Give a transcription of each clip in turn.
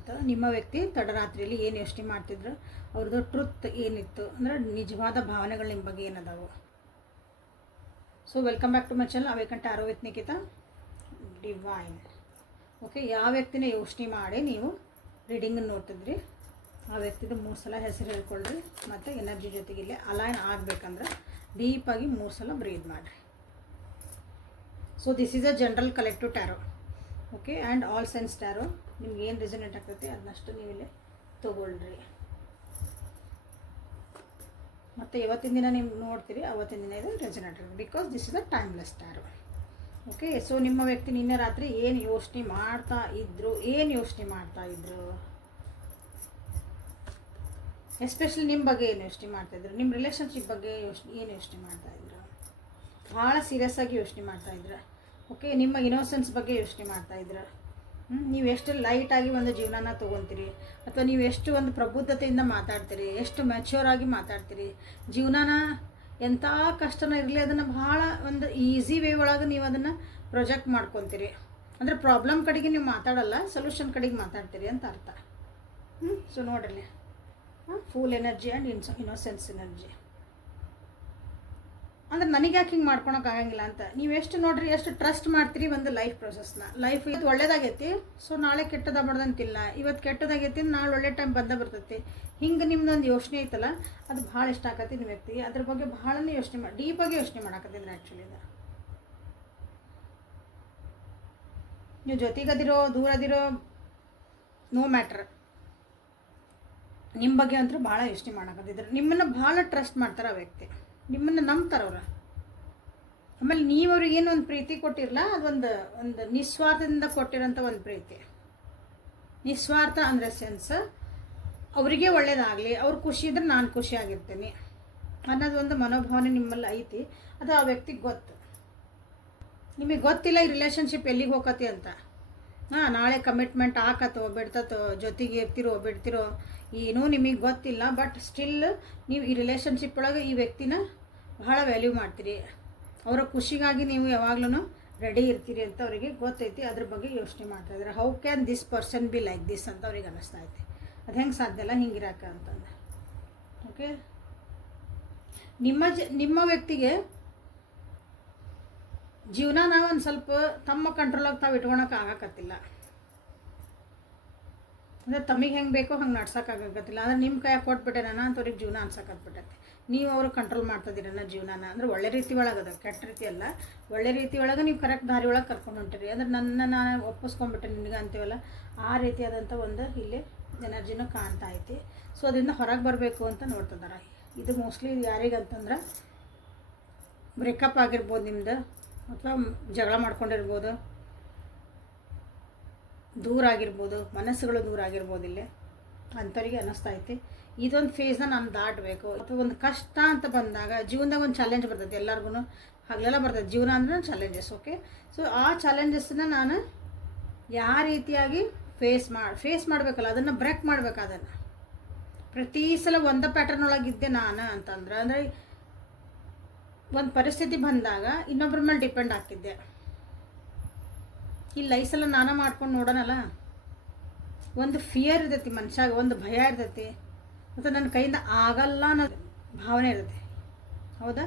ಅಂತ. ನಿಮ್ಮ ವ್ಯಕ್ತಿ ತಡರಾತ್ರಿಯಲ್ಲಿ ಏನು ಯೋಚನೆ ಮಾಡ್ತಿದ್ರು, ಅವ್ರದ್ದು ಟ್ರುತ್ ಏನಿತ್ತು ಅಂದರೆ ನಿಜವಾದ ಭಾವನೆಗಳು ನಿಮ್ಮ ಬಗ್ಗೆ ಏನದಾವು. So welcome back to my channel awaken tarot with Nikhita divine. Okay, ಯಾವ ವ್ಯಕ್ತಿನ ಯೋಚನೆ ಮಾಡಿ ನೀವು ರೀಡಿಂಗನ್ನು ನೋಡ್ತಿದ್ರಿ ಆ ವ್ಯಕ್ತಿದು 3 ಸಲ ಹೆಸರು ಹೇಳ್ಕೊಳ್ರಿ ಮತ್ತು ಎನರ್ಜಿ ಜೊತೆಗೆ ಇಲ್ಲೇ ಅಲೈನ್ ಆಗಬೇಕಂದ್ರೆ ಡೀಪಾಗಿ 3 ಸಲ ಬ್ರೀದ್ ಮಾಡಿರಿ. So this is a general collective tarot. Okay, and all sense tarot. ನಿಮ್ಗೆ ಏನು ರೆಸನೇಟ್ ಆಗ್ತೈತಿ ಅದನ್ನಷ್ಟು ನೀವು ಇಲ್ಲೇ ತೊಗೊಳ್ರಿ. ಮತ್ತು ಯಾವತ್ತಿನ ದಿನ ನೀವು ನೋಡ್ತೀರಿ ಅವತ್ತಿನ ದಿನ ಇದು ರೆಸನೇಟ್ ಆಗುತ್ತೆ, because this is a timeless tarot. Okay, so ನಿಮ್ಮ ವ್ಯಕ್ತಿ ನಿನ್ನೆ ರಾತ್ರಿ ಏನು ಯೋಚನೆ ಮಾಡ್ತಾ ಇದ್ರು, ಎಸ್ಪೆಷಲಿ ನಿಮ್ಮ ಬಗ್ಗೆ ಏನು ಯೋಚನೆ ಮಾಡ್ತಾಯಿದ್ರು, ನಿಮ್ಮ ರಿಲೇಷನ್ಶಿಪ್ ಬಗ್ಗೆ ಏನು ಯೋಚನೆ ಮಾಡ್ತಾಯಿದ್ರು, ಭಾಳ ಸೀರಿಯಸ್ ಆಗಿ ಯೋಚನೆ ಮಾಡ್ತಾಯಿದ್ರು. ಓಕೆ, ನಿಮ್ಮ ಇನೋಸೆನ್ಸ್ ಬಗ್ಗೆ ಯೋಚನೆ ಮಾಡ್ತಾಯಿದ್ರು. ನೀವು ಎಷ್ಟು ಲೈಟಾಗಿ ಒಂದು ಜೀವನನ ತೊಗೊತೀರಿ, ಅಥವಾ ನೀವು ಎಷ್ಟು ಒಂದು ಪ್ರಬುದ್ಧತೆಯಿಂದ ಮಾತಾಡ್ತೀರಿ, ಎಷ್ಟು ಮ್ಯಾಚ್ಯೂರ್ ಆಗಿ ಮಾತಾಡ್ತೀರಿ. ಜೀವನನ ಎಂಥ ಕಷ್ಟನ ಇರಲಿ ಅದನ್ನು ಭಾಳ ಒಂದು ಈಸಿ ವೇ ಒಳಗೆ ನೀವು ಅದನ್ನು ಪ್ರೊಜೆಕ್ಟ್ ಮಾಡ್ಕೊತೀರಿ. ಅಂದರೆ ಪ್ರಾಬ್ಲಮ್ ಕಡೆಗೆ ನೀವು ಮಾತಾಡಲ್ಲ, ಸೊಲ್ಯೂಷನ್ ಕಡೆಗೆ ಮಾತಾಡ್ತೀರಿ ಅಂತ ಅರ್ಥ. ಸೊ ನೋಡ್ರಿ, fool energy and innocence energy. ಅಂದರೆ ನನಗೆ ಯಾಕೆ ಹಿಂಗೆ ಮಾಡ್ಕೊಳಕ್ಕಾಗಂಗಿಲ್ಲ ಅಂತ ನೀವು ಎಷ್ಟು ನೋಡ್ರಿ, ಎಷ್ಟು ಟ್ರಸ್ಟ್ ಮಾಡ್ತೀರಿ ಒಂದು ಲೈಫ್ ಪ್ರೊಸೆಸ್ನ. ಲೈಫ್ ಇದು ಒಳ್ಳೇದಾಗೈತಿ, ಸೊ ನಾಳೆ ಕೆಟ್ಟದಾಗ್ಬಾರ್ದಂತಿಲ್ಲ. ಇವತ್ತು ಕೆಟ್ಟದಾಗೈತಿ, ನಾಳೆ ಒಳ್ಳೆ ಟೈಮ್ ಬರ್ತೈತಿ. ಹಿಂಗೆ ನಿಮ್ದೊಂದು ಯೋಚನೆ ಐತಲ್ಲ, ಅದು ಭಾಳ ಇಷ್ಟ ಆಗತ್ತೆ ನಿಮ್ಮ ವ್ಯಕ್ತಿಗೆ. ಅದ್ರ ಬಗ್ಗೆ ಭಾಳನೇ ಯೋಚನೆ ಮಾಡಿ, ಡೀಪಾಗಿ ಯೋಚನೆ ಮಾಡಾಕತ್ತಿದ್ರೆ ಆ್ಯಕ್ಚುಲಿ ಇದು. ನೀವು ಜೊತೆಗದಿರೋ ದೂರದಿರೋ ನೋ ಮ್ಯಾಟ್ರ್, ನಿಮ್ಮ ಬಗ್ಗೆ ಅಂತೂ ಭಾಳ ಯೋಚನೆ ಮಾಡಾಕತ್ತಿದ್ರು. ನಿಮ್ಮನ್ನು ಭಾಳ ಟ್ರಸ್ಟ್ ಮಾಡ್ತಾರೆ ಆ ವ್ಯಕ್ತಿ, ನಿಮ್ಮನ್ನು ನಂಬ್ತಾರವ್ರು. ಆಮೇಲೆ ನೀವು ಅವ್ರಿಗೇನು ಒಂದು ಪ್ರೀತಿ ಕೊಟ್ಟಿರಲ್ಲ, ಅದೊಂದು ನಿಸ್ವಾರ್ಥದಿಂದ ಕೊಟ್ಟಿರೋಂಥ ಒಂದು ಪ್ರೀತಿ. ನಿಸ್ವಾರ್ಥ ಅಂದರೆ ಸೆನ್ಸ್ ಅವರಿಗೆ ಒಳ್ಳೇದಾಗಲಿ, ಅವ್ರು ಖುಷಿ ಇದ್ರೆ ನಾನು ಖುಷಿಯಾಗಿರ್ತೀನಿ ಅನ್ನೋದೊಂದು ಮನೋಭಾವನೆ ನಿಮ್ಮಲ್ಲಿ ಐತಿ. ಅದು ಆ ವ್ಯಕ್ತಿಗೆ ಗೊತ್ತು. ನಿಮಗೆ ಗೊತ್ತಿಲ್ಲ ಈ ರಿಲೇಷನ್ಶಿಪ್ ಎಲ್ಲಿಗೆ ಹೋಗತಿ ಅಂತ. ನಾಳೆ ಕಮಿಟ್ಮೆಂಟ್ ಹಾಕತ್ತೋ ಬಿಡ್ತತೋ, ಜೊತೆಗೆ ಇರ್ತಿರೋ ಬಿಡ್ತಿರೋ ಏನೂ ನಿಮಗೆ ಗೊತ್ತಿಲ್ಲ. ಬಟ್ ಸ್ಟಿಲ್ ನೀವು ಈ ರಿಲೇಷನ್ಶಿಪ್ ಒಳಗೆ ಈ ವ್ಯಕ್ತಿನ ಭಾಳ ವ್ಯಾಲ್ಯೂ ಮಾಡ್ತೀರಿ. ಅವರ ಖುಷಿಗಾಗಿ ನೀವು ಯಾವಾಗ್ಲೂ ರೆಡಿ ಇರ್ತೀರಿ ಅಂತ ಅವರಿಗೆ ಗೊತ್ತೈತಿ. ಅದ್ರ ಬಗ್ಗೆ ಯೋಚನೆ ಮಾಡ್ತಾಯಿದ್ದಾರೆ. How can this person be like this ಅಂತ ಅವ್ರಿಗೆ ಅನ್ನಿಸ್ತಾ ಐತಿ. ಅದು ಹೆಂಗೆ ಸಾಧ್ಯ ಅಲ್ಲ ಹಿಂಗಿರಾಕ ಅಂತಂದು. ಓಕೆ, ನಿಮ್ಮ ವ್ಯಕ್ತಿಗೆ ಜೀವನನ ಒಂದು ಸ್ವಲ್ಪ ತಮ್ಮ ಕಂಟ್ರೋಲಾಗಿ ತಾವು ಇಟ್ಕೊಳಕ್ಕೆ ಆಗಕತ್ತಿಲ್ಲ. ಅಂದರೆ ತಮಗೆ ಹೆಂಗೆ ಬೇಕೋ ಹಂಗೆ ನಡ್ಸೋಕ್ಕಾಗತ್ತಿಲ್ಲ. ಅಂದರೆ ನಿಮ್ಮ ಕೈಯಾಗ ಕೊಟ್ಬಿಟ್ಟೆ ನಾನು ಅಂತ ಅವ್ರಿಗೆ ಜೀವನ ಅನ್ಸೋಕತ್ಬಿಟ್ಟೈತೆ. ನೀವು ಅವರು ಕಂಟ್ರೋಲ್ ಮಾಡ್ತಿದ್ದೀರನ್ನ ಜೀವನನ. ಅಂದರೆ ಒಳ್ಳೆ ರೀತಿ ಒಳಗದ, ಕೆಟ್ಟ ರೀತಿ ಅಲ್ಲ, ಒಳ್ಳೆ ರೀತಿ ಒಳಗೆ ನೀವು ಕರೆಕ್ಟ್ ದಾರಿ ಒಳಗೆ ಕರ್ಕೊಂಡು ಹೊಂಟಿರಿ. ಅಂದರೆ ನಾನು ಒಪ್ಪಿಸ್ಕೊಂಡ್ಬಿಟ್ಟೆ ನಿನಗೆ ಅಂತೀವಲ್ಲ, ಆ ರೀತಿಯಾದಂಥ ಒಂದು ಇಲ್ಲಿ ಎನರ್ಜಿನೂ ಕಾಣ್ತಾ ಐತಿ. ಸೊ ಅದರಿಂದ ಹೊರಗೆ ಬರಬೇಕು ಅಂತ ನೋಡ್ತಿದ್ದಾರೆ. ಇದು ಮೋಸ್ಟ್ಲಿ ಯಾರಿಗಂತಂದ್ರೆ ಬ್ರೇಕಪ್ ಆಗಿರ್ಬೋದು ನಿಮ್ಮದು, ಅಥವಾ ಜಗಳ ಮಾಡ್ಕೊಂಡಿರ್ಬೋದು, ದೂರ ಆಗಿರ್ಬೋದು, ಮನಸ್ಸುಗಳು ದೂರ ಆಗಿರ್ಬೋದು. ಇಲ್ಲೇ ಅಂಥವ್ರಿಗೆ ಅನ್ನಿಸ್ತಾ ಐತಿ ಇದೊಂದು ಫೇಸ್ನ ನಾನು ದಾಟಬೇಕು. ಅಥವಾ ಒಂದು ಕಷ್ಟ ಅಂತ ಬಂದಾಗ ಜೀವನದಾಗ ಒಂದು ಚಾಲೆಂಜ್ ಬರ್ತೈತೆ ಎಲ್ಲರಿಗೂ, ಹಗಲೆಲ್ಲ ಬರ್ತೈತೆ. ಜೀವನ ಅಂದ್ರೆ ಚಾಲೆಂಜಸ್. ಓಕೆ, ಸೊ ಆ ಚಾಲೆಂಜಸ್ನ ನಾನು ಯಾವ ರೀತಿಯಾಗಿ ಫೇಸ್ ಮಾಡಬೇಕಲ್ಲ, ಅದನ್ನು ಬ್ರೇಕ್ ಮಾಡಬೇಕು. ಅದನ್ನು ಪ್ರತಿ ಸಲ ಒಂದು ಪ್ಯಾಟರ್ನ್ ಒಳಗಿದ್ದೆ ನಾನು ಅಂತಂದ್ರೆ, ಅಂದರೆ ಒಂದು ಪರಿಸ್ಥಿತಿ ಬಂದಾಗ ಇನ್ನೊಬ್ಬರ ಮೇಲೆ ಡಿಪೆಂಡ್ ಆಗ್ತಿದ್ದೆ. ಈ ಲೈಫೆಲ್ಲ ನಾನೇ ಮಾಡ್ಕೊಂಡು ನೋಡೋಣಲ್ಲ, ಒಂದು ಫಿಯರ್ ಇರ್ತೈತಿ ಮನುಷ್ಯಾಗ, ಒಂದು ಭಯ ಇರ್ತೈತಿ, ಮತ್ತು ನನ್ನ ಕೈಯಿಂದ ಆಗಲ್ಲ ಅನ್ನೋ ಭಾವನೆ ಇರುತ್ತೆ. ಹೌದಾ?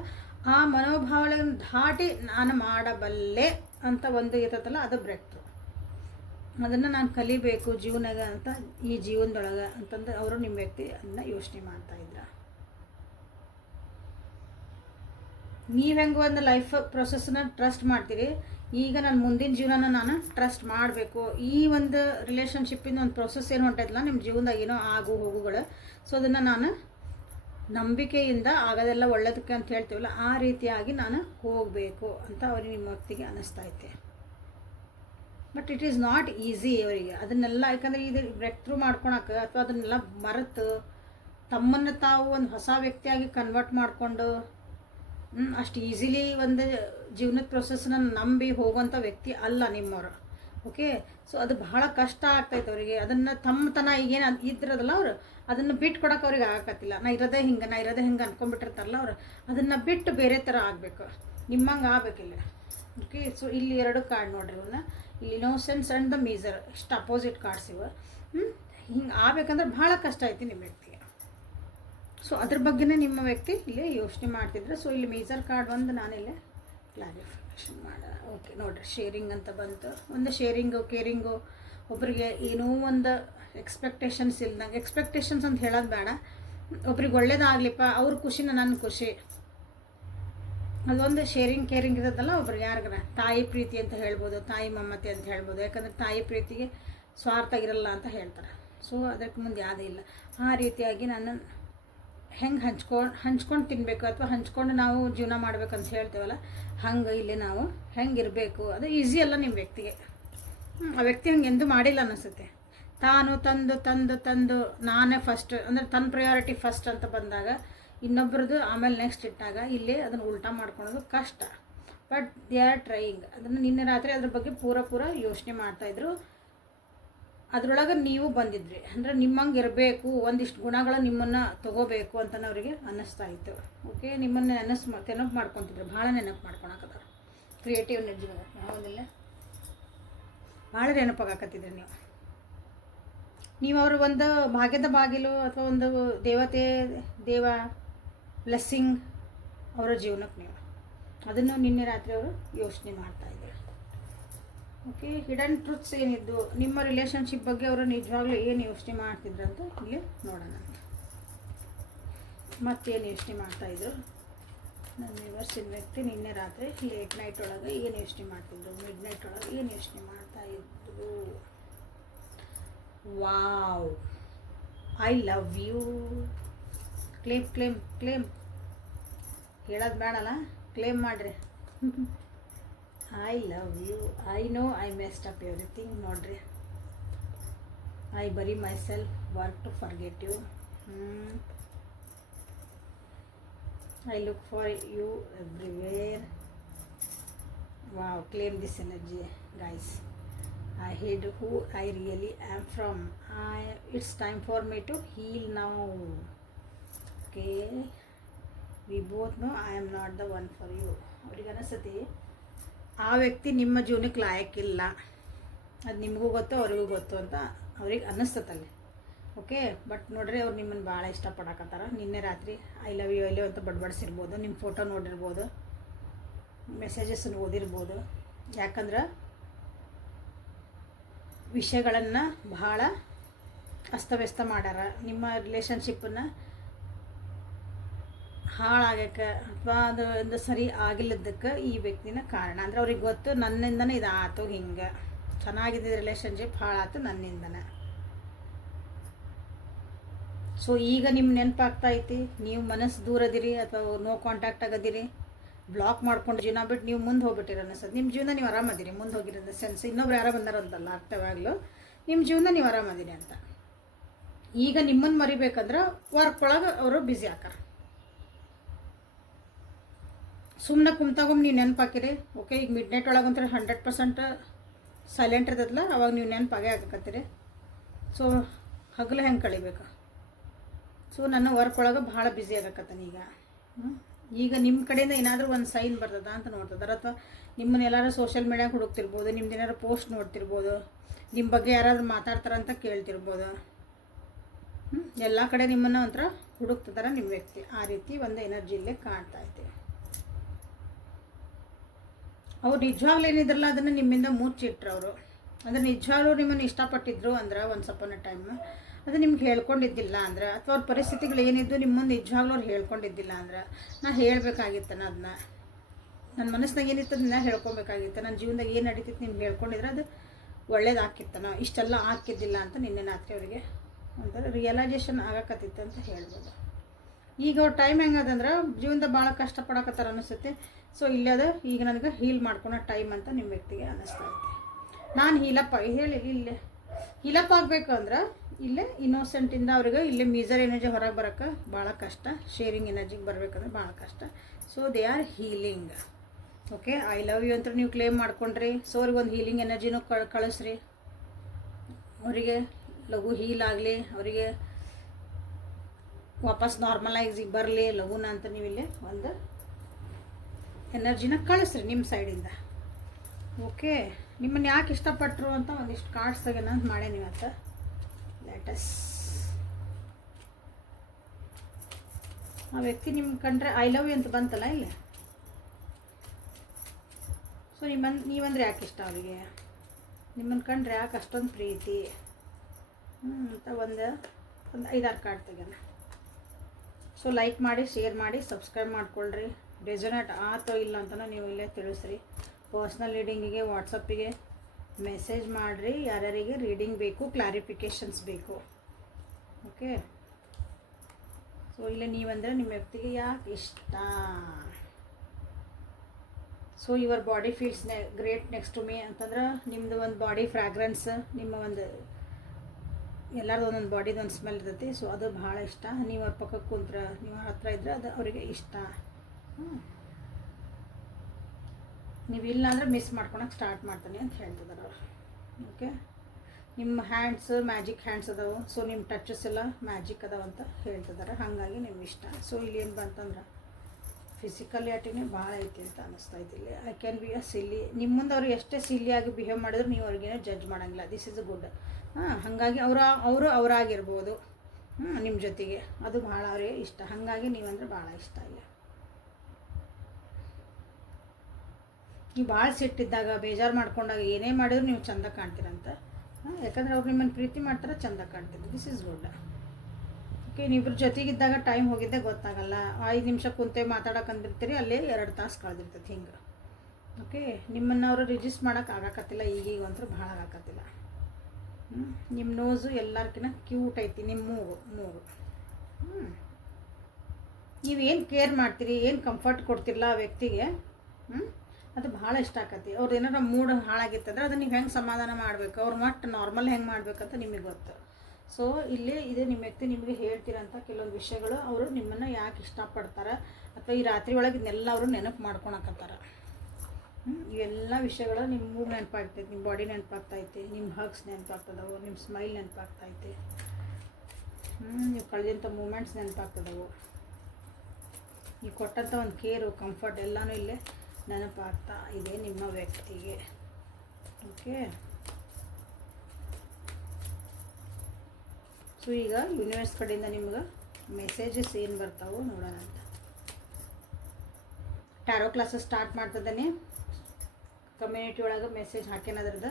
ಆ ಮನೋಭಾವನೆಯನ್ನು ದಾಟಿ ನಾನು ಮಾಡಬಲ್ಲೆ ಅಂತ ಒಂದು ಇರ್ತೈತಲ್ಲ, ಅದು ಬ್ರೇಕ್ ಥ್ರೂ. ಅದನ್ನು ನಾನು ಕಲಿಬೇಕು ಜೀವನಾಗ ಅಂತ, ಈ ಜೀವನದೊಳಗೆ ಅಂತಂದು ಅವರು ನಿಮ್ಮ ವ್ಯಕ್ತಿ ಅದನ್ನ ಯೋಚನೆ ಮಾಡ್ತಾಯಿದ್ರ. ನೀವು ಹೆಂಗೆ ಒಂದು ಲೈಫ್ ಪ್ರೊಸೆಸ್ನ ಟ್ರಸ್ಟ್ ಮಾಡ್ತೀರಿ, ಈಗ ನನ್ನ ಮುಂದಿನ ಜೀವನನ ನಾನು ಟ್ರಸ್ಟ್ ಮಾಡಬೇಕು. ಈ ಒಂದು ರಿಲೇಷನ್ಶಿಪ್ಪಿಂದ ಒಂದು ಪ್ರೊಸೆಸ್ ಏನು ಹೊಂಟೈತಲ್ಲ ನಿಮ್ಮ ಜೀವನದಾಗ, ಏನೋ ಆಗು ಹೋಗುಗಳು. ಸೊ ಅದನ್ನು ನಾನು ನಂಬಿಕೆಯಿಂದ ಆಗೋದೆಲ್ಲ ಒಳ್ಳೇದಕ್ಕೆ ಅಂತ ಹೇಳ್ತೀವಲ್ಲ, ಆ ರೀತಿಯಾಗಿ ನಾನು ಹೋಗಬೇಕು ಅಂತ ಅವ್ರಿಗೆ ನಿಮ್ಮ ವ್ಯಕ್ತಿಗೆ ಅನ್ನಿಸ್ತೈತೆ. But it is not easy ಅವರಿಗೆ ಅದನ್ನೆಲ್ಲ. ಯಾಕಂದರೆ ಇದು ಬ್ರೇಕ್ ಥ್ರೂ ಮಾಡ್ಕೊಳಕ್ಕೆ, ಅಥವಾ ಅದನ್ನೆಲ್ಲ ಮರೆತು ತಮ್ಮನ್ನು ತಾವು ಒಂದು ಹೊಸ ವ್ಯಕ್ತಿಯಾಗಿ ಕನ್ವರ್ಟ್ ಮಾಡಿಕೊಂಡು ಅಷ್ಟು ಈಸಿಲಿ ಒಂದು ಜೀವನದ ಪ್ರೊಸೆಸ್ನ ನಂಬಿ ಹೋಗುವಂಥ ವ್ಯಕ್ತಿ ಅಲ್ಲ ನಿಮ್ಮವರು. ಓಕೆ, ಸೊ ಅದು ಬಹಳ ಕಷ್ಟ ಆಗ್ತೈತೆ ಅವರಿಗೆ. ಅದನ್ನು ತಮ್ಮತನ ಈಗೇನು ಇದ್ರದಲ್ಲ ಅವರು, ಅದನ್ನು ಬಿಟ್ಟು ಕೊಡೋಕೆ ಅವ್ರಿಗೆ ಆಗಕತ್ತಿಲ್ಲ. ನಾ ಇರೋದೇ ಹಿಂಗೆ ಅಂದ್ಕೊಂಡ್ಬಿಟ್ಟಿರ್ತಾರಲ್ಲ ಅವರು, ಅದನ್ನು ಬಿಟ್ಟು ಬೇರೆ ಥರ ಆಗಬೇಕು, ನಿಮ್ಮಂಗೆ ಆಗಬೇಕಿಲ್ಲ. ಓಕೆ, ಸೊ ಇಲ್ಲಿ 2 ಕಾರ್ಡ್ ನೋಡ್ರಿ ಇವನ್ನ. ಇಲ್ಲಿ ಇನೋಸೆನ್ಸ್ ಆ್ಯಂಡ್ ದ ಮೀಸರ್, ಇಷ್ಟು ಅಪೋಸಿಟ್ ಕಾರ್ಡ್ಸ್ ಇವು. ಹಿಂಗೆ ಆಗಬೇಕಂದ್ರೆ ಭಾಳ ಕಷ್ಟ ಐತಿ ನಿಮ್ಮ ವ್ಯಕ್ತಿಗೆ. ಸೊ ಅದ್ರ ಬಗ್ಗೆನೇ ನಿಮ್ಮ ವ್ಯಕ್ತಿ ಇಲ್ಲಿ ಯೋಚನೆ ಮಾಡ್ತಿದ್ರೆ. ಸೊ ಇಲ್ಲಿ ಮೇಜರ್ ಕಾರ್ಡ್ ಒಂದು ನಾನಿಲ್ಲೇ ಕ್ಲಾರಿಫಿಕೇಷನ್ ಮಾಡ. ಓಕೆ ನೋಡಿರಿ, ಶೇರಿಂಗ್ ಅಂತ ಬಂತು. ಒಂದು ಶೇರಿಂಗು ಕೇರಿಂಗು, ಒಬ್ರಿಗೆ ಏನೋ ಒಂದು ಎಕ್ಸ್ಪೆಕ್ಟೇಷನ್ಸ್ ಇಲ್ದಂಗೆ. ಎಕ್ಸ್ಪೆಕ್ಟೇಷನ್ಸ್ ಅಂತ ಹೇಳೋದು ಬೇಡ, ಒಬ್ರಿಗೆ ಒಳ್ಳೇದಾಗಲಿಪ್ಪ, ಅವ್ರ ಖುಷಿನ ನನ್ನ ಖುಷಿ, ಅದೊಂದು ಶೇರಿಂಗ್ ಕೇರಿಂಗ್ ಇರೋದಲ್ಲ. ಒಬ್ರಿಗೆ ಯಾರಿಗಾರ ತಾಯಿ ಪ್ರೀತಿ ಅಂತ ಹೇಳ್ಬೋದು, ತಾಯಿ ಮಮತೆ ಅಂತ ಹೇಳ್ಬೋದು. ಯಾಕಂದರೆ ತಾಯಿ ಪ್ರೀತಿಗೆ ಸ್ವಾರ್ಥ ಇರಲ್ಲ ಅಂತ ಹೇಳ್ತಾರೆ. ಸೊ ಅದಕ್ಕೆ ಮುಂದೆ ಯಾವುದೇ ಇಲ್ಲ. ಆ ರೀತಿಯಾಗಿ ನಾನು ಹೆಂಗೆ ಹಂಚ್ಕೊಂಡು ತಿನ್ನಬೇಕು ಅಥವಾ ಹಂಚ್ಕೊಂಡು ನಾವು ಜೀವನ ಮಾಡ್ಬೇಕಂತ ಹೇಳ್ತೇವಲ್ಲ, ಹಂಗೆ ಇಲ್ಲಿ ನಾವು ಹೆಂಗೆ ಇರಬೇಕು ಅದು ಈಸಿ ಅಲ್ಲ ನಿಮ್ಮ ವ್ಯಕ್ತಿಗೆ. ಆ ವ್ಯಕ್ತಿ ಹಂಗೆ ಎಂದೂ ಮಾಡಿಲ್ಲ ಅನ್ನಿಸುತ್ತೆ. ತಾನು ತಂದು ತಂದು ತಂದು ನಾನೇ ಫಸ್ಟ್ ಅಂದರೆ ತನ್ನ ಪ್ರಯಾರಿಟಿ ಫಸ್ಟ್ ಅಂತ ಬಂದಾಗ ಇನ್ನೊಬ್ರದ್ದು ಆಮೇಲೆ ನೆಕ್ಸ್ಟ್ ಇಟ್ಟಾಗ ಇಲ್ಲಿ ಅದನ್ನು ಉಲ್ಟಾ ಮಾಡ್ಕೊಳೋದು ಕಷ್ಟ. But they are trying. ಅದನ್ನು ನಿನ್ನೆ ರಾತ್ರಿ ಅದ್ರ ಬಗ್ಗೆ ಪೂರ ಯೋಚನೆ ಮಾಡ್ತಾಯಿದ್ರು. ಅದರೊಳಗೆ ನೀವು ಬಂದಿದ್ರಿ ಅಂದರೆ ನಿಮ್ಮಂಗೆ ಇರಬೇಕು, ಒಂದಿಷ್ಟು ಗುಣಗಳು ನಿಮ್ಮನ್ನು ತೊಗೋಬೇಕು ಅಂತ ಅವರಿಗೆ ಅನ್ನಿಸ್ತಾ ಇತ್ತು. ಓಕೆ, ನಿಮ್ಮನ್ನು ನೆನಪು ಮಾಡ್ಕೊತಿದ್ರು, ಭಾಳ ನೆನಪು ಮಾಡ್ಕೊಳಕತ್ತಾರ. ಕ್ರಿಯೇಟಿವ್ ಎನರ್ಜಿ ಯಾವುದಿಲ್ಲ, ಭಾಳ ನೆನಪಾಗಕತ್ತಿದ್ರಿ ನೀವು ಅವ್ರ ಒಂದು ಭಾಗ್ಯದ ಬಾಗಿಲು ಅಥವಾ ಒಂದು ದೇವ ಬ್ಲೆಸ್ಸಿಂಗ್ ಅವರ ಜೀವನಕ್ಕೆ ನೀವು ಅದನ್ನು ನಿನ್ನೆ ರಾತ್ರಿ ಅವರು ಯೋಚನೆ ಮಾಡ್ತಾಯಿದ್ರು. ಓಕೆ, ಹಿಡನ್ ಟ್ರುತ್ಸ್ ಏನಿದ್ದು ನಿಮ್ಮ ರಿಲೇಷನ್ಶಿಪ್ ಬಗ್ಗೆ ಅವರು ನಿಜವಾಗ್ಲೂ ಏನು ಯೋಚನೆ ಮಾಡ್ತಿದ್ರು ಅಂತ ಇಲ್ಲಿ ನೋಡೋಣ. ಮತ್ತೇನು ಯೋಚನೆ ಮಾಡ್ತಾಯಿದ್ರು ನನ್ನ ವ್ಯೂವರ್ಸಿನ ವ್ಯಕ್ತಿ ನಿನ್ನೆ ರಾತ್ರಿ ಲೇಟ್ ನೈಟ್ ಒಳಗೆ ಏನು ಯೋಚನೆ ಮಾಡ್ತಿದ್ರು, ಮಿಡ್ ನೈಟ್ ಒಳಗೆ ಏನು ಯೋಚನೆ ಮಾಡ್ತಾಯಿದ್ರು. Wow, I love you. Claim claim claim ಹೇಳೋದು ಬೇಡಲ್ಲ, ಕ್ಲೇಮ್ ಮಾಡಿರಿ. I love you. I know I messed up everything. ನೋಡ್ರಿ, I bury myself, work to forget you. I look for you everywhere. Wow, claim this energy guys. I hid who I really am from. It's time for me to heal now. Okay, we both know I am not the one for you. ಅವ್ರಿಗೆ ಅನಿಸುತ್ತೆ ಆ ವ್ಯಕ್ತಿ ನಿಮ್ಮ ಜೀವನಕ್ಕೆ ಲಾಯಕ್ಕಿಲ್ಲ, ಅದು ನಿಮಗೂ ಗೊತ್ತು ಅವ್ರಿಗೂ ಗೊತ್ತು ಅಂತ ಅವ್ರಿಗೆ ಅನ್ನಿಸ್ತತಲ್ಲಿ. ಓಕೆ, ಬಟ್ ನೋಡ್ರಿ ಅವ್ರು ನಿಮ್ಮನ್ನು ಭಾಳ ಇಷ್ಟಪಡಕತ್ತಾರ. ನಿನ್ನೆ ರಾತ್ರಿ ಐ ಲವ್ ಯು ಅಂತ ಬಡ್ಬಡಿಸಿರ್ಬೋದು, ನಿಮ್ಮ ಫೋಟೋ ನೋಡಿರ್ಬೋದು, ಮೆಸೇಜಸ್ಸನ್ನು ಓದಿರ್ಬೋದು. ಯಾಕಂದ್ರೆ ವಿಷಯಗಳನ್ನು ಬಹಳ ಅಸ್ತವ್ಯಸ್ತ ಮಾಡ್ಯಾರ. ನಿಮ್ಮ ರಿಲೇಷನ್ಶಿಪ್ಪನ್ನು ಹಾಳಾಗಕ್ಕೆ ಅಥವಾ ಅದು ಒಂದು ಸರಿ ಆಗಿಲ್ಲದಕ್ಕೆ ಈ ವ್ಯಕ್ತಿನ ಕಾರಣ. ಅಂದರೆ ಅವ್ರಿಗೆ ಗೊತ್ತು ನನ್ನಿಂದನೇ ಇದಾಯ್ತು, ಹಿಂಗೆ ಚೆನ್ನಾಗಿದ್ದ ರಿಲೇಷನ್ಶಿಪ್ ಹಾಳಾಯ್ತು ನನ್ನಿಂದನೇ. ಸೊ ಈಗ ನಿಮ್ಮ ನೆನಪಾಗ್ತೈತಿ, ನೀವು ಮನಸ್ಸು ದೂರದಿರಿ ಅಥವಾ ನೋ ಕಾಂಟ್ಯಾಕ್ಟ್ ಆಗದಿರಿ, ಬ್ಲಾಕ್ ಮಾಡ್ಕೊಂಡು ಜೀವನ ಬಿಟ್ಟು ನೀವು ಮುಂದೆ ಹೋಗ್ಬಿಟ್ಟಿರ ಅನ್ಸೋದು. ನಿಮ್ಮ ಜೀವನ ನೀವು ಆರಾಮದಿರಿ, ಮುಂದೆ ಹೋಗಿರೋದ ಸೆನ್ಸ್. ಇನ್ನೊಬ್ರು ಯಾರೋ ಬಂದಾರಂತಲ್ಲ ಅರ್ಥವಾಗ್ಲು ನಿಮ್ಮ ಜೀವನ ನೀವು ಆರಾಮದಿರಿ ಅಂತ. ಈಗ ನಿಮ್ಮನ್ನು ಮರಿಬೇಕಂದ್ರೆ ವರ್ಕ್ ಒಳಗೆ ಅವರು ಬ್ಯುಸಿ ಆಕಾರ. ಸುಮ್ಮನೆ ಕುಮ್ತಾಗೊಮ್ಮೆ ನೀವು ನೆನಪಾಕಿರಿ. ಓಕೆ, ಈಗ ಮಿಡ್ ನೈಟ್ ಒಳಗೆ ಒಂಥರ 100% ಸೈಲೆಂಟ್ ಇರ್ತದಲ್ಲ, ಅವಾಗ ನೀವು ನೆನಪಾಗೇ ಹಾಕತ್ತೀರಿ. ಸೊ ಹಗಲು ಹೆಂಗೆ ಕಳಿಬೇಕು. ಸೊ ನನ್ನ ವರ್ಕ್ ಒಳಗೆ ಭಾಳ ಬ್ಯುಸಿ ಆಗಕತ್ತಾನ ಈಗ ನಿಮ್ಮ ಕಡೆಯಿಂದ ಏನಾದರೂ ಒಂದು ಸೈನ್ ಬರ್ತದ ಅಂತ ನೋಡ್ತಿದ್ದಾರೆ. ಅಥವಾ ನಿಮ್ಮನ್ನ ಎಲ್ಲರೂ ಸೋಷಿಯಲ್ ಮೀಡಿಯಾಗೆ ಹುಡುಕ್ತಿರ್ಬೋದು, ನಿಮ್ದು ಏನಾದ್ರು ಪೋಸ್ಟ್ ನೋಡ್ತಿರ್ಬೋದು, ನಿಮ್ಮ ಬಗ್ಗೆ ಯಾರಾದರೂ ಮಾತಾಡ್ತಾರಂತ ಕೇಳ್ತಿರ್ಬೋದು. ಎಲ್ಲ ಕಡೆ ನಿಮ್ಮನ್ನು ಒಂಥರ ಹುಡುಕ್ತಿದ್ದಾರೆ ನಿಮ್ಮ ವ್ಯಕ್ತಿ. ಆ ರೀತಿ ಒಂದು ಎನರ್ಜಿಯಲ್ಲೇ ಕಾಣ್ತಾ ಇದ್ದೀವಿ. ಅವ್ರು ನಿಜವಾಗ್ಲೂ ಏನಿದ್ರಲ್ಲ ಅದನ್ನು ನಿಮ್ಮಿಂದ ಮುಚ್ಚಿಟ್ರು. ಅವರು ಅಂದರೆ ನಿಜವಾಗ್ಲೂ ನಿಮ್ಮನ್ನು ಇಷ್ಟಪಟ್ಟಿದ್ರು ಅಂದ್ರೆ ಒಂದು ಸಪೋನ ಟೈಮ್ ಅದು ನಿಮ್ಗೆ ಹೇಳ್ಕೊಂಡಿದ್ದಿಲ್ಲ ಅಂದ್ರೆ, ಅಥವಾ ಅವ್ರ ಪರಿಸ್ಥಿತಿಗಳು ಏನಿದ್ದು ನಿಮ್ಮ ಮುಂದೆ ನಿಜವಾಗ್ಲೂ ಅವ್ರು ಹೇಳ್ಕೊಂಡಿದ್ದಿಲ್ಲ ಅಂದ್ರೆ, ನಾನು ಹೇಳಬೇಕಾಗಿತ್ತು. ಅದನ್ನ ನನ್ನ ಮನಸ್ಸಿನಾಗ ಏನಿತ್ತು ಅದನ್ನ ಹೇಳ್ಕೊಬೇಕಾಗಿತ್ತು. ನನ್ನ ಜೀವನದಾಗ ಏನು ನಡೀತಿತ್ತು ನಿಮ್ಗೆ ಹೇಳ್ಕೊಂಡಿದ್ರೆ ಅದು ಒಳ್ಳೇದಾಕಿತ್ತು. ಇಷ್ಟೆಲ್ಲ ಹಾಕಿದ್ದಿಲ್ಲ ಅಂತ ನಿನ್ನೆ ರಾತ್ರಿ ಅವರಿಗೆ ಒಂಥರ ರಿಯಲೈಸೇಷನ್ ಆಗಕತ್ತಿತ್ತು ಅಂತ ಹೇಳ್ಬೋದು. ಈಗ ಅವ್ರ ಟೈಮ್ ಹೆಂಗದಂದ್ರೆ ಜೀವನದ ಭಾಳ ಕಷ್ಟಪಡಕತ್ತಾರ ಅನಿಸುತ್ತೆ. ಸೊ ಇಲ್ಲದ ಈಗ ನನಗೆ ಹೀಲ್ ಮಾಡ್ಕೊಳೋ ಟೈಮ್ ಅಂತ ನಿಮ್ಮ ವ್ಯಕ್ತಿಗೆ ಅನ್ನಿಸ್ತಾ ಐತೆ. ನಾನು ಇಲ್ಲೇ ಹೀಲಪ್ ಆಗಬೇಕು ಅಂದ್ರೆ ಇಲ್ಲೇ ಇನ್ನೋಸೆಂಟಿಂದ ಅವ್ರಿಗೆ ಇಲ್ಲೇ ಮೀಸರ್ ಎನರ್ಜಿ ಹೊರಗೆ ಬರೋಕ್ಕೆ ಭಾಳ ಕಷ್ಟ. ಶೇರಿಂಗ್ ಎನರ್ಜಿಗೆ ಬರಬೇಕಂದ್ರೆ ಭಾಳ ಕಷ್ಟ. So they are healing. Okay, I love you ಅಂತ ನೀವು ಕ್ಲೇಮ್ ಮಾಡ್ಕೊಂಡ್ರಿ. ಸೊ ಅವ್ರಿಗೆ ಒಂದು ಹೀಲಿಂಗ್ ಎನರ್ಜಿನೂ ಕಳಿಸ್ರಿ. ಅವರಿಗೆ ಲಘು ಹೀಲ್ ಆಗಲಿ, ಅವರಿಗೆ ವಾಪಸ್ ನಾರ್ಮಲೈಸಿ ಬರಲಿ ಲಘುನ ಅಂತ ನೀವು ಇಲ್ಲೇ ಒಂದು ಎನರ್ಜಿನ ಕಳಿಸ್ರಿ ನಿಮ್ಮ ಸೈಡಿಂದ. ಓಕೆ, ನಿಮ್ಮನ್ನು ಯಾಕೆ ಇಷ್ಟಪಟ್ಟರು ಅಂತ ಒಂದಿಷ್ಟು ಕಾರ್ಡ್ಸ್ ತೆಗೆನ ಮಾಡೇನಿ ಇವತ್ತು. ಲೆಟಸ್. ಆ ವ್ಯಕ್ತಿ ನಿಮ್ಗೆ ಕಂಡ್ರೆ ಐ ಲವ್ ಯು ಅಂತ ಬಂತಲ್ಲ ಇಲ್ಲ. ಸೊ ನೀವಂದ್ರೆ ಯಾಕೆ ಇಷ್ಟ ಅವರಿಗೆ, ನಿಮ್ಮನ್ನು ಕಂಡ್ರೆ ಯಾಕೆ ಅಷ್ಟೊಂದು ಪ್ರೀತಿ ಅಂತ ಒಂದು 5-6 ಕಾರ್ಡ್ ತೆಗೋಣ. ಸೊ ಲೈಕ್ ಮಾಡಿ, ಶೇರ್ ಮಾಡಿ, ಸಬ್ಸ್ಕ್ರೈಬ್ ಮಾಡ್ಕೊಳ್ರಿ. ರೆಸೊನೇಟ್ ಆತೋ ಇಲ್ಲ ಅಂತಲೂ ನೀವು ಇಲ್ಲೇ ತಿಳಿಸ್ರಿ. ಪರ್ಸ್ನಲ್ ರೀಡಿಂಗಿಗೆ ವಾಟ್ಸಪ್ಪಿಗೆ ಮೆಸೇಜ್ ಮಾಡಿರಿ. ಯಾರ್ಯಾರಿಗೆ ರೀಡಿಂಗ್ ಬೇಕು, ಕ್ಲಾರಿಫಿಕೇಷನ್ಸ್ ಬೇಕು. ಓಕೆ. ಸೊ ಇಲ್ಲೇ ನೀವಂದರೆ ನಿಮ್ಮ ವ್ಯಕ್ತಿಗೆ ಯಾಕೆ ಇಷ್ಟ. So your body feels great next to me ಅಂತಂದ್ರೆ ನಿಮ್ಮದು ಒಂದು ಬಾಡಿ ಫ್ರಾಗ್ರೆನ್ಸ್, ನಿಮ್ಮ ಒಂದು ಎಲ್ಲರದ್ದು ಒಂದೊಂದು ಬಾಡಿದು ಒಂದು ಸ್ಮೆಲ್ ಇರ್ತೈತಿ. ಸೊ ಅದು ಭಾಳ ಇಷ್ಟ. ನೀವು ಅವ್ರ ಪಕ್ಕಕ್ಕೆ ಕುಂತ್ರೆ, ನೀವು ಹತ್ರ ಇದ್ರೆ ಅದು ಅವರಿಗೆ ಇಷ್ಟ. ನೀವು ಇಲ್ಲ ಅಂದರೆ ಮಿಸ್ ಮಾಡ್ಕೊಳಕ್ಕೆ ಸ್ಟಾರ್ಟ್ ಮಾಡ್ತಾನೆ ಅಂತ ಹೇಳ್ತಿದ್ದಾರೆ ಅವರು. ಓಕೆ. ನಿಮ್ಮ ಹ್ಯಾಂಡ್ಸ್ ಮ್ಯಾಜಿಕ್ ಹ್ಯಾಂಡ್ಸ್ ಅದಾವೆ. ಸೊ ನಿಮ್ಮ ಟಚಸ್ ಎಲ್ಲ ಮ್ಯಾಜಿಕ್ ಅದಾವೆ ಅಂತ ಹೇಳ್ತಿದ್ದಾರೆ. ಹಾಗಾಗಿ ನಿಮ್ಗೆ ಇಷ್ಟ. ಸೊ ಇಲ್ಲಿ ಏನು ಬಂತಂದ್ರೆ ಫಿಸಿಕಲಿಟಿನೇ ಭಾಳ ಐತಿ ಅಂತ ಅನ್ನಿಸ್ತೈತಿ. ಇಲ್ಲಿ ಐ ಕ್ಯಾನ್ ಬಿ ಅ ಸಿಲ್ಲಿ. ನಿಮ್ಮ ಮುಂದೆ ಅವ್ರು ಎಷ್ಟೇ ಸಿಲ್ಲಿಯಾಗಿ ಬಿಹೇವ್ ಮಾಡಿದ್ರು ನೀವು ಅವ್ರಿಗೇನೋ ಜಡ್ಜ್ ಮಾಡೋಂಗಿಲ್ಲ. This is a good. ಹಾಗಾಗಿ ಅವರು ಅವರಾಗಿರ್ಬೋದು ನಿಮ್ಮ ಜೊತೆಗೆ. ಅದು ಭಾಳ ಅವರಿಗೆ ಇಷ್ಟ. ಹಾಗಾಗಿ ನೀವಂದ್ರೆ ಭಾಳ ಇಷ್ಟ. ಇಲ್ಲ ನೀವು ಭಾಳ ಸಿಟ್ಟಿದ್ದಾಗ, ಬೇಜಾರು ಮಾಡ್ಕೊಂಡಾಗ ಏನೇ ಮಾಡಿದ್ರು ನೀವು ಚೆಂದ ಕಾಣ್ತೀರಂತ. ಯಾಕಂದರೆ ಅವ್ರು ನಿಮ್ಮನ್ನು ಪ್ರೀತಿ ಮಾಡ್ತಾರೆ, ಚೆಂದ ಕಾಣ್ತೀರಿ. This is good. ಓಕೆ. ನೀವಿಬ್ರ ಜೊತೆಗಿದ್ದಾಗ ಟೈಮ್ ಹೋಗಿದ್ದೆ ಗೊತ್ತಾಗಲ್ಲ. 5 ನಿಮಿಷ ಕುಂತೆ ಮಾತಾಡೋಕಂದಿರ್ತೀರಿ, ಅಲ್ಲೇ 2 ತಾಸು ಕಳೆದಿರ್ತೈತಿ ಹಿಂಗೆ. ಓಕೆ. ನಿಮ್ಮನ್ನು ಅವರು ರಿಜಿಸ್ಟ್ ಮಾಡೋಕೆ ಆಗಾಕತ್ತಿಲ್ಲ. ಈಗೀಗ ಅಂತೂ ಭಾಳ ಆಗಾಕತ್ತಿಲ್ಲ. ನಿಮ್ಮ ನೋಸು ಎಲ್ಲರ್ಕಿನ್ನ ಕ್ಯೂಟ್ ಐತಿ. ನಿಮ್ಮ ಮೂಗು ನೀವೇನು ಕೇರ್ ಮಾಡ್ತೀರಿ, ಏನು ಕಂಫರ್ಟ್ ಕೊಡ್ತಿರಲ್ಲ ಆ ವ್ಯಕ್ತಿಗೆ, ಅದು ಭಾಳ ಇಷ್ಟ ಆಕತಿ. ಅವ್ರು ಏನಾರ ಮೂಡ್ ಹಾಳಾಗಿತ್ತಂದ್ರೆ ಅದನ್ನು ನೀವು ಹೆಂಗೆ ಸಮಾಧಾನ ಮಾಡಬೇಕು, ಅವ್ರ ಮಟ್ಟ ನಾರ್ಮಲ್ ಹೆಂಗೆ ಮಾಡ್ಬೇಕಂತ ನಿಮಗೆ ಗೊತ್ತು. ಸೊ ಇಲ್ಲೇ ಇದೆ ನಿಮ್ಮ ವ್ಯಕ್ತಿ ನಿಮಗೆ ಹೇಳ್ತಿರೋಂಥ ಕೆಲವೊಂದು ವಿಷಯಗಳು. ಅವರು ನಿಮ್ಮನ್ನು ಯಾಕೆ ಇಷ್ಟಪಡ್ತಾರೆ ಅಥವಾ ಈ ರಾತ್ರಿ ಒಳಗೆ ಇದನ್ನೆಲ್ಲ ಅವರು ನೆನಪು ಮಾಡ್ಕೊಳಕತ್ತಾರೆ. ಇವೆಲ್ಲ ವಿಷಯಗಳು ನಿಮ್ಮ ಮೂಗು ನೆನಪಾಗ್ತೈತಿ, ನಿಮ್ಮ ಬಾಡಿ ನೆನಪಾಗ್ತೈತಿ, ನಿಮ್ಮ ಹಗ್ಸ್ ನೆನಪಾಗ್ತದವು, ನಿಮ್ಮ ಸ್ಮೈಲ್ ನೆನಪಾಗ್ತೈತಿ, ನೀವು ಕಳೆದಂಥ ಮೂಮೆಂಟ್ಸ್ ನೆನಪಾಗ್ತದವು, ನೀವು ಕೊಟ್ಟಂಥ ಒಂದು ಕೇರು, ಕಂಫರ್ಟ್ ಎಲ್ಲನೂ ಇಲ್ಲೇ ನೆನಪಾಗ್ತಾ ಇದೆ ನಿಮ್ಮ ವ್ಯಕ್ತಿಗೆ. ಓಕೆ. ಸೊ ಈಗ ಯೂನಿವರ್ಸ್ ಕಡೆಯಿಂದ ನಿಮ್ಗೆ ಮೆಸೇಜಸ್ ಏನು ಬರ್ತಾವೋ ನೋಡೋಣ ಅಂತ. ಟ್ಯಾರೋ ಕ್ಲಾಸಸ್ ಸ್ಟಾರ್ಟ್ ಮಾಡ್ತಿದ್ದಾನೆ. ಕಮ್ಯುನಿಟಿ ಒಳಗೆ ಮೆಸೇಜ್ ಹಾಕೇನದ್ರದ್ದು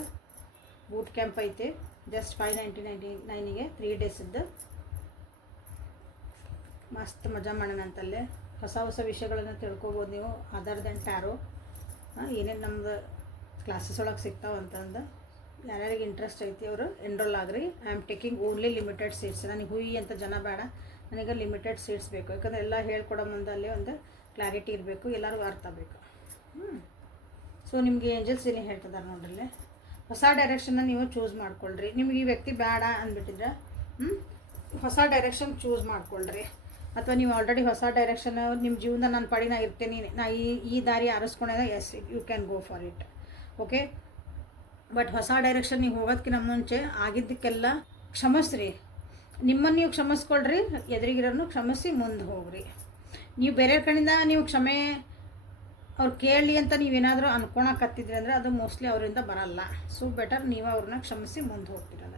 ಬೂಟ್ ಕ್ಯಾಂಪ್ ಐತೆ. ಜಸ್ಟ್ 599ಗೆ 3 ಡೇಸಿದ್ದು ಮಸ್ತ್ ಮಜಾ ಮಾಡೋಣ ಅಂತಲ್ಲೇ. ಹೊಸ ವಿಷಯಗಳನ್ನು ತಿಳ್ಕೊಬೋದು ನೀವು ಅದರ್ ದೆನ್ ಟ್ಯಾರೋ. ಏನೇನು ನಮ್ದು ಕ್ಲಾಸಸ್ ಒಳಗೆ ಸಿಗ್ತಾವಂತಂದು ಯಾರ್ಯಾರಿಗೆ ಇಂಟ್ರೆಸ್ಟ್ ಐತಿ ಅವರು enrol agri. I am taking only limited seats. ನನಗೆ ಹುಯಿ ಅಂತ ಜನ ಬೇಡ, ನನಗೆ ಲಿಮಿಟೆಡ್ ಸೀಟ್ಸ್ ಬೇಕು. ಯಾಕಂದರೆ ಎಲ್ಲ ಹೇಳ್ಕೊಡೋ ಮುಂದೆ ಅಲ್ಲಿ ಒಂದು ಕ್ಲಾರಿಟಿ ಇರಬೇಕು, ಎಲ್ಲರಿಗೂ ಅರ್ಥ ಬೇಕು. ಸೊ ನಿಮಗೆ ಏಂಜಲ್ಸ್ ಏನು ಹೇಳ್ತಿದ್ದಾರೆ ನೋಡ್ರಿ. ಹೊಸ ಡೈರೆಕ್ಷನ್ನ ನೀವು ಚೂಸ್ ಮಾಡ್ಕೊಳ್ರಿ. ನಿಮ್ಗೆ ಈ ವ್ಯಕ್ತಿ ಬೇಡ ಅಂದ್ಬಿಟ್ಟಿದ್ರೆ ಹೊಸ ಡೈರೆಕ್ಷನ್ ಚೂಸ್ ಮಾಡ್ಕೊಳ್ರಿ. ಅಥವಾ ನೀವು ಆಲ್ರೆಡಿ ಹೊಸ ಡೈರೆಕ್ಷನ್ ನಿಮ್ಮ ಜೀವನ ನಾನು ಪಾಡಿ ನಾ ಇರ್ತೀನಿ, ನಾ ಈ ದಾರಿ ಆರಿಸ್ಕೊಂಡಾಗ as you can go for it. Okay. But ಹೊಸ ಡೈರೆಕ್ಷನ್ ನೀವು ಹೋಗೋದಕ್ಕಿಂತ ಮುಂಚೆ ಆಗಿದ್ದಕ್ಕೆಲ್ಲ ಕ್ಷಮಿಸ್ರಿ. ನಿಮ್ಮನ್ನು ನೀವು ಕ್ಷಮಿಸ್ಕೊಳ್ರಿ, ಎದುರಿಗಿರೋನು ಕ್ಷಮಿಸಿ ಮುಂದೆ ಹೋಗ್ರಿ. ನೀವು ಬೇರೆ ಕಡೆಯಿಂದ ನೀವು ಕ್ಷಮೆ ಅವ್ರು ಕೇಳಲಿ ಅಂತ ನೀವೇನಾದರೂ ಅನ್ಕೊಳಕತ್ತಿದ್ರಿ ಅಂದರೆ ಅದು ಮೋಸ್ಟ್ಲಿ ಅವರಿಂದ ಬರಲ್ಲ. ಸೊ ಬೆಟರ್ ನೀವು ಅವ್ರನ್ನ ಕ್ಷಮಿಸಿ ಮುಂದೆ ಹೋಗ್ತಿರಲ್ಲ.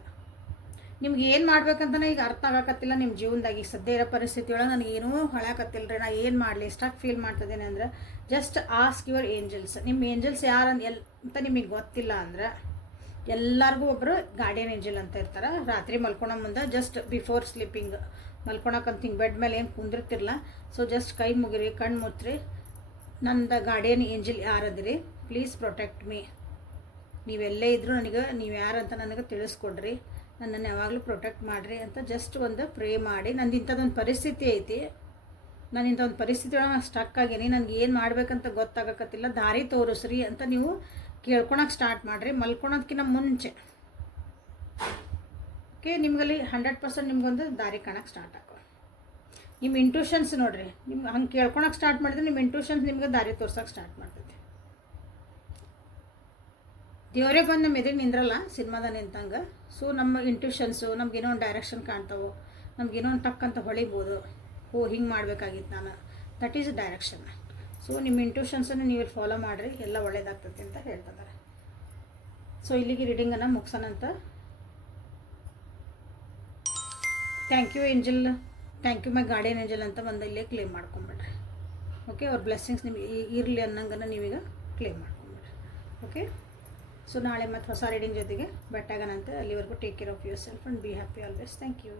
ನಿಮ್ಗೆ ಏನು ಮಾಡ್ಬೇಕಂತಲೇ ಈಗ ಅರ್ಥ ಆಗಾಕತ್ತಿಲ್ಲ ನಿಮ್ಮ ಜೀವನದಾಗ. ಈಗ ಸದ್ಯ ಇರೋ ಪರಿಸ್ಥಿತಿ ಒಳಗೆ ನನಗೇನೂ ಹೊಳ್ಯಾಕತ್ತಿಲ್ಲ ರೀ, ನಾ ಏನು ಮಾಡಲಿ ಸ್ಟಾಕ್ ಫೀಲ್ ಮಾಡ್ತಿದ್ದೇನೆ ಅಂದರೆ ಜಸ್ಟ್ ಆಸ್ಕ್ ಯುವರ್ ಏಂಜಲ್ಸ್. ನಿಮ್ಮ ಏಂಜಲ್ಸ್ ಯಾರು ಅಂತ ನಿಮಗೆ ಗೊತ್ತಿಲ್ಲ ಅಂದ್ರೆ ಎಲ್ಲರಿಗೂ ಒಬ್ಬರು ಗಾರ್ಡಿಯನ್ ಏಂಜಲ್ ಅಂತ ಇರ್ತಾರೆ. ರಾತ್ರಿ ಮಲ್ಕೊಳೋ ಮುಂದೆ ಜಸ್ಟ್ ಬಿಫೋರ್ ಸ್ಲೀಪಿಂಗ್ ಮಲ್ಕೊಳಕ್ಕಂತ ಹಿಂಗೆ ಬೆಡ್ ಮೇಲೆ ಏನು ಕುಂದಿರ್ತಿರಲ್ಲ, ಸೊ ಜಸ್ಟ್ ಕೈ ಮುಗಿರಿ, ಕಣ್ಣು ಮುಚ್ಚ್ರಿ. ನಂದು ಗಾರ್ಡಿಯನ್ ಏಂಜಲ್ ಯಾರದಿರಿ, ಪ್ಲೀಸ್ ಪ್ರೊಟೆಕ್ಟ್ ಮೀ. ನೀವೆಲ್ಲೇ ಇದ್ದರೂ ನನಗೆ ನೀವು ಯಾರಂತ ನನಗೆ ತಿಳಿಸ್ಕೊಡ್ರಿ, ನನ್ನನ್ನು ಯಾವಾಗಲೂ ಪ್ರೊಟೆಕ್ಟ್ ಮಾಡಿರಿ ಅಂತ ಜಸ್ಟ್ ಒಂದು ಪ್ರೇ ಮಾಡಿ. ನಂದು ಇಂಥದ್ದೊಂದು ಪರಿಸ್ಥಿತಿ ಐತಿ, ನಾನು ಇಂಥ ಒಂದು ಪರಿಸ್ಥಿತಿ ಒಳಗೆ ನಾನು ಸ್ಟಕ್ ಆಗೀನಿ, ನನಗೆ ಏನು ಮಾಡ್ಬೇಕಂತ ಗೊತ್ತಾಗಕತ್ತಿಲ್ಲ, ದಾರಿ ತೋರಿಸ್ರಿ ಅಂತ ನೀವು ಕೇಳ್ಕೊಳಕ್ಕೆ ಸ್ಟಾರ್ಟ್ ಮಾಡಿರಿ ಮಲ್ಕೊಳೋದಕ್ಕಿಂತ ಮುಂಚೆ. ಓಕೆ. ನಿಮ್ಗಲ್ಲಿ 100% ನಿಮ್ಗೊಂದು ದಾರಿ ಕಾಣಕ್ಕೆ ಸ್ಟಾರ್ಟ್ ಆಗೋ. ನಿಮ್ಮ ಇಂಟ್ಯೂಷನ್ಸ್ ನೋಡಿರಿ, ನಿಮ್ಗೆ ಹಂಗೆ ಕೇಳ್ಕೊಳಕ್ಕೆ ಸ್ಟಾರ್ಟ್ ಮಾಡಿದ್ರೆ ನಿಮ್ಮ ಇಂಟ್ಯೂಷನ್ಸ್ ನಿಮ್ಗೆ ದಾರಿ ತೋರ್ಸೋಕೆ ಸ್ಟಾರ್ಟ್ ಮಾಡ್ತೈತಿ. ದೇವರೇ ಬಂದು ನಮ್ಮ ಎದುರು ನಿಂದ್ರಲ್ಲ ಸಿನಿಮಾದ ನಿಂತಂಗೆ. ಸೊ ನಮ್ಮ ಇಂಟ್ಯೂಷನ್ಸು ನಮ್ಗೇನೋ ಒಂದು ಡೈರೆಕ್ಷನ್ ಕಾಣ್ತಾವೆ, ನಮಗೇನೋ ಒಂದು ಟಕ್ ಅಂತ ಹೊಳಿಬೋದು, ಹಿಂಗೆ ಮಾಡಬೇಕಾಗಿತ್ತು ನಾನು, ದಟ್ ಈಸ್ ಡೈರೆಕ್ಷನ್. ಸೊ ನಿಮ್ಮ ಇಂಟ್ಯೂಷನ್ಸನ್ನು ನೀವು ಫಾಲೋ ಮಾಡಿರಿ, ಎಲ್ಲ ಒಳ್ಳೇದಾಗ್ತೈತಿ ಅಂತ ಹೇಳ್ತಿದ್ದಾರೆ. ಸೊ ಇಲ್ಲಿಗೆ ರೀಡಿಂಗನ್ನು ಮುಗಿಸೋಣಂತ. Thank you angel, thank you my guardian angel ಅಂತ ಒಂದು ಇಲ್ಲೇ ಕ್ಲೇಮ್ ಮಾಡ್ಕೊಂಬಿಡ್ರಿ. ಓಕೆ, ಅವ್ರ ಬ್ಲೆಸ್ಸಿಂಗ್ಸ್ ನಿಮಗೆ ಇರಲಿ ಅನ್ನಂಗನ ನೀವೀಗ ಕ್ಲೇಮ್ ಮಾಡ್ಕೊಂಬಿಡ್ರಿ. ಓಕೆ, ಸೊ ನಾಳೆ ಮತ್ತು ಹೊಸ ರೀಡಿಂಗ್ ಜೊತೆಗೆ ಬೆಟ್ಟಾಗನಂತೆ. ಅಲ್ಲಿವರೆಗೂ take care of yourself and be happy always. Thank you.